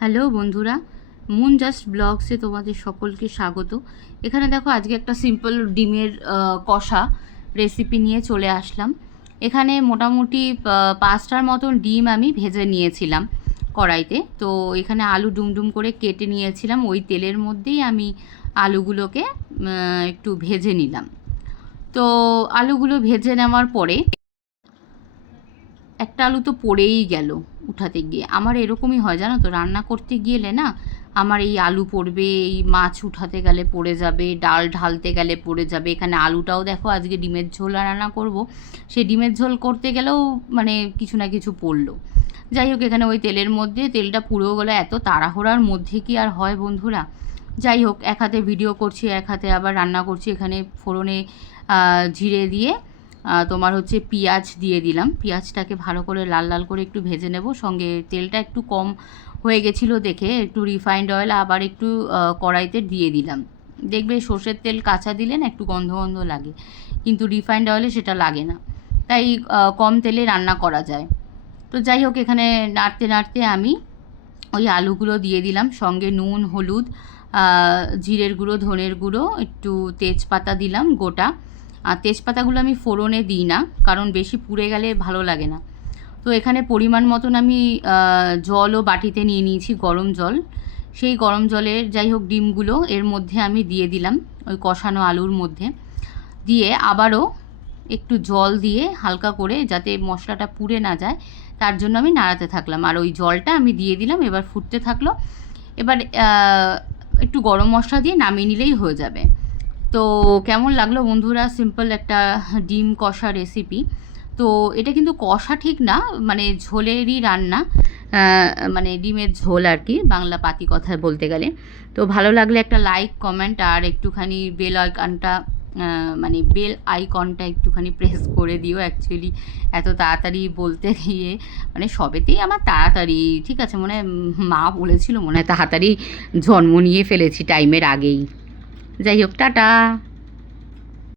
Hello বন্ধুরা, moon just ব্লগসে তোমাদের সকলকে স্বাগত। এখানে দেখো আজকে একটা সিম্পল ডিমের কষা রেসিপি নিয়ে চলে আসলাম। এখানে মোটামুটি 5টার মতন ডিম আমি ভেজে নিয়েছিলাম কড়াইতে। তো এখানে আলু ডুমডুম করে কেটে নিয়েছিলাম, ওই তেলের মধ্যেই আমি আলুগুলোকে একটু ভেজে নিলাম। তো আলুগুলো ভেজে নেওয়ার পরে একটা আলু তো পড়েই গেল উঠাতে গিয়ে। আমার এরকমই হয় জানো তো, রান্না করতে গেলে না আমার এই আলু পড়বে, এই মাছ উঠাতে গেলে পড়ে যাবে, ডাল ঢালতে গেলে পড়ে যাবে। এখানে আলুটাও দেখো আজকে ডিমের ঝোল রান্না করব, সেই ডিমের ঝোল করতে গেলেও মানে কিছু না কিছু পড়লো। যাই হোক, এখানে ওই তেলের মধ্যে তেলটা পুড়েও গেলো। এত তাড়াহুড়ার মধ্যে কি আর হয় বন্ধুরা। যাই হোক, এক হাতে ভিডিও করছি, এক হাতে আবার রান্না করছি। এখানে ফোড়নে জিরে দিয়ে তোমার হচ্ছে পেঁয়াজ দিয়ে দিলাম। পেঁয়াজটাকে ভালো করে লাল লাল করে একটু ভেজে নেব। সঙ্গে তেলটা একটু কম হয়ে গেছিলো দেখে একটু রিফাইন্ড অয়েল আবার একটু কড়াইতে দিয়ে দিলাম। দেখবে সর্ষের তেল কাঁচা দিলে না একটু গন্ধ গন্ধ লাগে, কিন্তু রিফাইন্ড অয়েলে সেটা লাগে না, তাই কম তেলে রান্না করা যায়। তো যাই হোক, এখানে নাড়তে নাড়তে আমি ওই আলুগুলো দিয়ে দিলাম, সঙ্গে নুন, হলুদ, জিরের গুঁড়ো, ধনের গুঁড়ো, একটু তেজপাতা দিলাম গোটা। আর তেজপাতাগুলো আমি ফোড়নে দিই না, কারণ বেশি পুড়ে গেলে ভালো লাগে না। তো এখানে পরিমাণ মতন আমি জলও বাটিতে নিয়ে নিয়েছি, গরম জল। সেই গরম জলের যাই হোক ডিমগুলো এর মধ্যে আমি দিয়ে দিলাম, ওই কষানো আলুর মধ্যে দিয়ে আবারও একটু জল দিয়ে হালকা করে, যাতে মশলাটা পুড়ে না যায়, তার জন্য আমি নাড়াতে থাকলাম। আর ওই জলটা আমি দিয়ে দিলাম, এবার ফুটতে থাকলো। এবার একটু গরম মশলা দিয়ে নামিয়ে নিলেই হয়ে যাবে। তো কেমন লাগলো বন্ধুরা সিম্পল একটা ডিম কষা রেসিপি। তো এটা কিন্তু কষা ঠিক না, মানে ঝোলেরই রান্না, মানে ডিমের ঝোল আর কি, বাংলা পাতি কথায় বলতে গেলে। তো ভালো লাগলে একটা লাইক, কমেন্ট আর একটুখানি বেল আইকনটা একটুখানি প্রেস করে দিও। অ্যাকচুয়ালি এত তাড়াতাড়ি বলতে গিয়ে মানে সবেতেই আমার তাড়াতাড়ি, ঠিক আছে, মনে হয় মা বলেছিল মনে হয় তাড়াতাড়ি জন্ম নিয়ে ফেলেছি টাইমের আগেই। যাই হোক, টাটা।